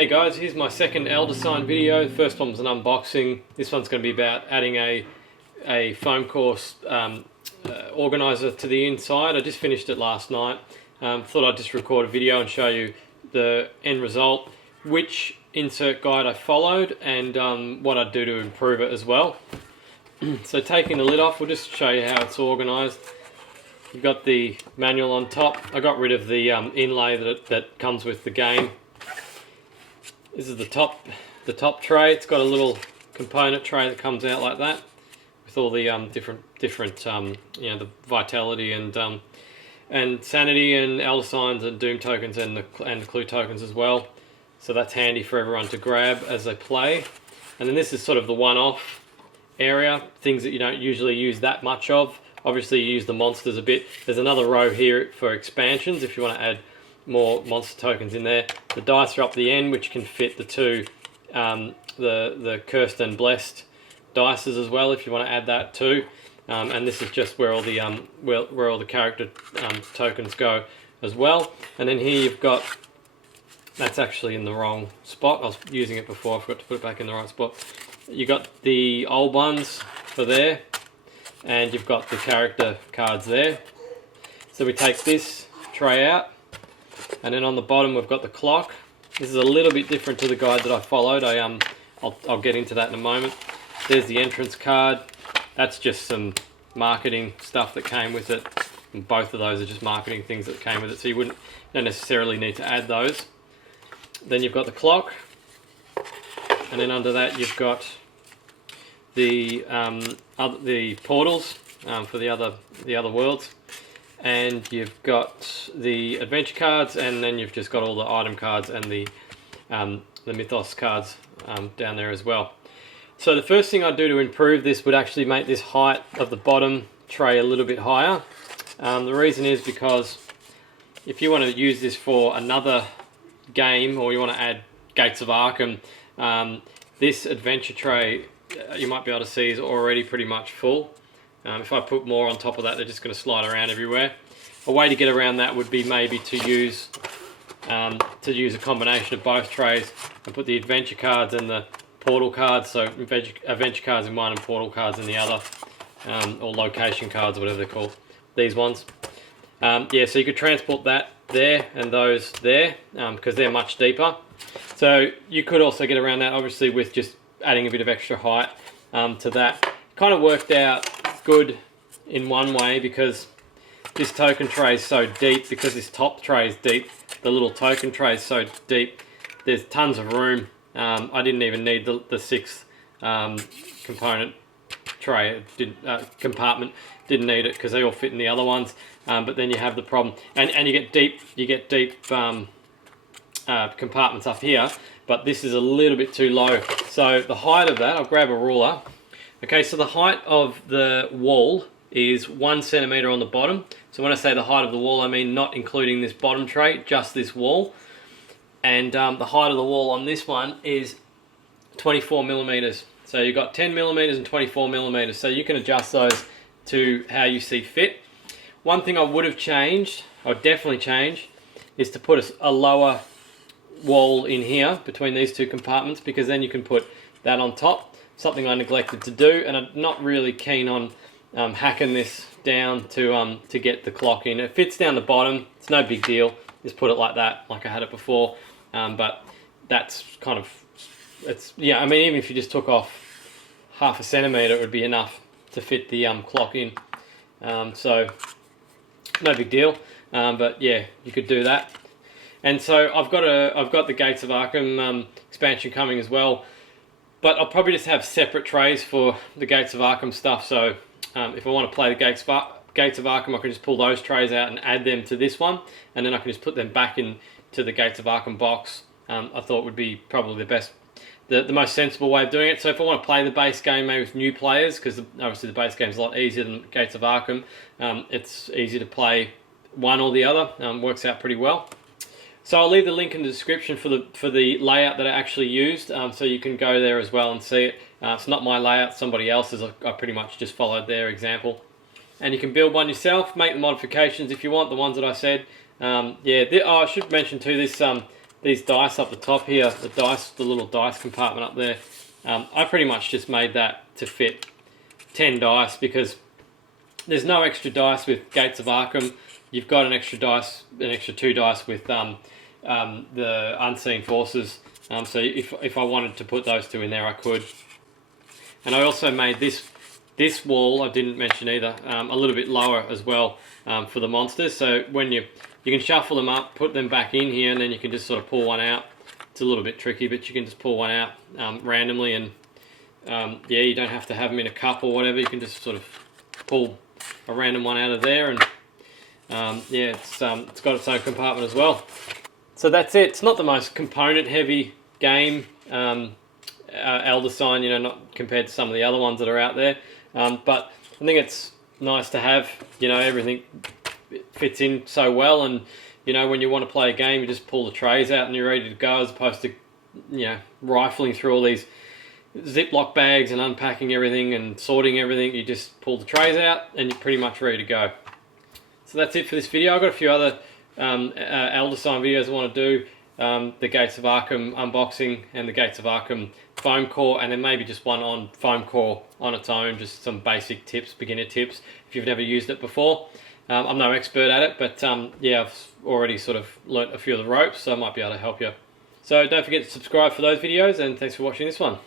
Hey guys, here's my second Elder Sign video. The first one was an unboxing. This one's going to be about adding a foam core organizer to the inside. I just finished it last night. Thought I'd just record a video and show you the end result, which insert guide I followed, and what I'd do to improve it as well. So taking the lid off, we'll just show you how it's organised. You've got the manual on top. I got rid of the inlay that comes with the game. This is the top tray. It's got a little component tray that comes out like that, with all the different you know, the vitality and sanity and Elder Signs and Doom tokens and the clue tokens as well. So that's handy for everyone to grab as they play. And then this is sort of the one-off area, things that you don't usually use that much of. Obviously you use the monsters a bit. There's another row here for expansions if you want to add more monster tokens in there. The dice are up the end, which can fit the two, the Cursed and Blessed dices as well, if you want to add that too. And this is just where all the where all the character tokens go as well. And then here you've got, that's actually in the wrong spot. I was using it before, I forgot to put it back in the right spot. You got the old ones for there, and you've got the character cards there. So we take this tray out, and then on the bottom we've got the clock. This is a little bit different to the guide that I followed. I'll get into that in a moment. There's the entrance card. That's just some marketing stuff that came with it. And both of those are just marketing things that came with it, so you don't necessarily need to add those. Then you've got the clock, and then under that you've got the portals for the other worlds. And you've got the adventure cards, and then you've just got all the item cards and the mythos cards down there as well. So the first thing I'd do to improve this would actually make this height of the bottom tray a little bit higher. The reason is because if you want to use this for another game, or you want to add Gates of Arkham, this adventure tray, you might be able to see, is already pretty much full. If I put more on top of that, they're just going to slide around everywhere. A way to get around that would be maybe to use a combination of both trays and put the adventure cards and the portal cards, so adventure cards in one and portal cards in the other, or location cards, whatever they're called, these ones. Yeah, so you could transport that there and those there, because they're much deeper. So you could also get around that, obviously, with just adding a bit of extra height to that. Kind of worked out good in one way, because this token tray is so deep, because this top tray is deep, the little token tray is so deep, there's tons of room. I didn't even need the sixth component tray, compartment, didn't need it because they all fit in the other ones. But then you have the problem, and you get deep compartments up here, but this is a little bit too low. So the height of that, I'll grab a ruler. Okay, so the height of the wall is 1 centimeter on the bottom. So when I say the height of the wall, I mean not including this bottom tray, just this wall. And the height of the wall on this one is 24 millimeters. So you've got 10 millimeters and 24 millimeters. So you can adjust those to how you see fit. One thing I would have changed, or definitely change, is to put a lower wall in here between these two compartments, because then you can put that on top. Something I neglected to do, and I'm not really keen on hacking this down to get the clock in. It fits down the bottom, it's no big deal. Just put it like that, like I had it before. But that's kind of, yeah, I mean, even if you just took off half a centimeter, it would be enough to fit the clock in. So no big deal. But yeah, you could do that. And so I've got the Gates of Arkham expansion coming as well. But I'll probably just have separate trays for the Gates of Arkham stuff. So if I want to play the Gates of Arkham, I can just pull those trays out and add them to this one, and then I can just put them back into the Gates of Arkham box. I thought would be probably the most sensible way of doing it. So if I want to play the base game maybe with new players, because obviously the base game is a lot easier than Gates of Arkham, it's easy to play one or the other. Works out pretty well. So I'll leave the link in the description for the layout that I actually used, so you can go there as well and see it. It's not my layout, somebody else's. I pretty much just followed their example. And you can build one yourself, make the modifications if you want, the ones that I said. Yeah, I should mention too, this these dice up the top here, the little dice compartment up there, I pretty much just made that to fit 10 dice because there's no extra dice with Gates of Arkham. You've got an extra 2 dice with the Unseen Forces. So if I wanted to put those 2 in there, I could. And I also made this wall, I didn't mention either, a little bit lower as well for the monsters. So when you can shuffle them up, put them back in here, and then you can just sort of pull one out. It's a little bit tricky, but you can just pull one out randomly, and yeah, you don't have to have them in a cup or whatever. You can just sort of pull a random one out of there, and yeah, it's got its own compartment as well. So that's it. It's not the most component-heavy game, Elder Sign, you know, not compared to some of the other ones that are out there. But I think it's nice to have, you know, everything fits in so well, and you know, when you want to play a game, you just pull the trays out and you're ready to go, as opposed to, you know, rifling through all these Ziploc bags and unpacking everything and sorting everything. You just pull the trays out and you're pretty much ready to go. So that's it for this video. I've got a few other Elder Sign videos I want to do. The Gates of Arkham unboxing and the Gates of Arkham foam core, and then maybe just one on foam core on its own, just some basic tips, beginner tips, if you've never used it before. I'm no expert at it, but yeah, I've already sort of learnt a few of the ropes, so I might be able to help you. So don't forget to subscribe for those videos, and thanks for watching this one.